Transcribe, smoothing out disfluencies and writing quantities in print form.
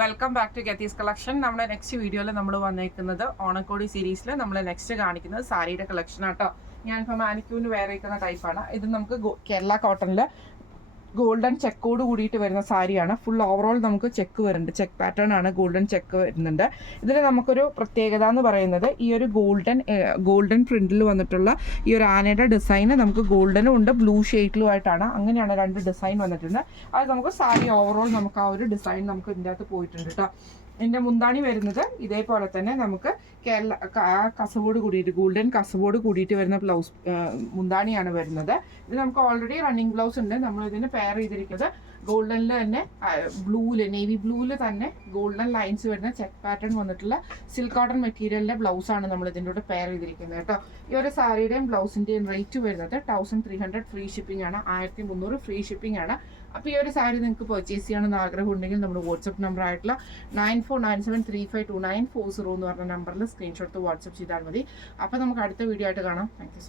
Welcome back to ഗെത്തീസ് collection. നമ്മുടെ next വീഡിയോയിൽ നമ്മൾ വന്നേക്കുന്നത് ഓണക്കോടി സീരീസിൽ നമ്മൾ നെക്സ്റ്റ് കാണിക്കുന്നത് സാരിയുടെ കളക്ഷൻ ആട്ടോ. ഞാനിപ്പോൾ മാനിക്യൂവിന് വേറെ ഇരിക്കുന്ന ടൈപ്പാണ്. ഇത് നമുക്ക് കേരള കോട്ടണിൽ ഗോൾഡൻ ചെക്കോട് കൂടിയിട്ട് വരുന്ന സാരിയാണ്. ഫുൾ ഓവറോൾ നമുക്ക് ചെക്ക് വരുന്നുണ്ട്, ചെക്ക് പാറ്റേൺ ആണ്, ഗോൾഡൻ ചെക്ക് വരുന്നുണ്ട്. ഇതിൽ നമുക്കൊരു പ്രത്യേകത എന്ന് പറയുന്നത് ഈ ഒരു ഗോൾഡൻ പ്രിന്റിൽ വന്നിട്ടുള്ള ഈ ഒരു ആനയുടെ ഡിസൈൻ നമുക്ക് ഗോൾഡനും ഉണ്ട്, ബ്ലൂ ഷെയ്ഡിലും ആയിട്ടാണ്. അങ്ങനെയാണ് രണ്ട് ഡിസൈൻ വന്നിട്ടുണ്ട്. അത് നമുക്ക് സാരി ഓവറോൾ നമുക്ക് ആ ഒരു ഡിസൈൻ നമുക്ക് ഇതിൻ്റെ അകത്ത് പോയിട്ടുണ്ട് കേട്ടോ. ഇതിൻ്റെ മുന്താണി വരുന്നത് ഇതേപോലെ തന്നെ നമുക്ക് കേരള കസവോട് കൂടിയിട്ട് ഗോൾഡൻ കസവോട് കൂടിയിട്ട് വരുന്ന ബ്ലൗസ് മുന്താണിയാണ് വരുന്നത്. ഇത് നമുക്ക് ഓൾറെഡി റണ്ണിങ് ബ്ലൗസ് ഉണ്ട്. നമ്മൾ ഇതിന് പെയർ ചെയ്തിരിക്കുന്നത് ഗോൾഡനിൽ തന്നെ ബ്ലൂവിൽ, നേവി ബ്ലൂവിൽ തന്നെ ഗോൾഡൻ ലൈൻസ് വരുന്ന ചെക്ക് പാറ്റേൺ വന്നിട്ടുള്ള സിൽക്ക് കോട്ടൺ മെറ്റീരിയലിൻ്റെ ബ്ലൗസാണ് നമ്മൾ ഇതിൻ്റെ കൂടെ പെയർ ചെയ്തിരിക്കുന്നത് കേട്ടോ. ഈ ഒരു സാരിയുടെയും ബ്ലൗസിൻ്റെയും റേറ്റ് വരുന്നത് 1300 ഫ്രീ ഷിപ്പിംഗ് ആണ്, 1300 ഫ്രീ ഷിപ്പിംഗ് ആണ്. അപ്പോൾ ഈ ഒരു സാരി നിങ്ങൾക്ക് പർച്ചേസ് ചെയ്യണമെന്ന് ആഗ്രഹം ഉണ്ടെങ്കിൽ നമ്മുടെ വാട്സപ്പ് നമ്പർ ആയിട്ടുള്ള 9497352940 എന്ന് പറഞ്ഞ നമ്പറിൽ സ്ക്രീൻഷോട്ട് വാട്സപ്പ് ചെയ്താൽ മതി. അപ്പോൾ നമുക്ക് അടുത്ത വീഡിയോ ആയിട്ട് കാണാം. Thank you.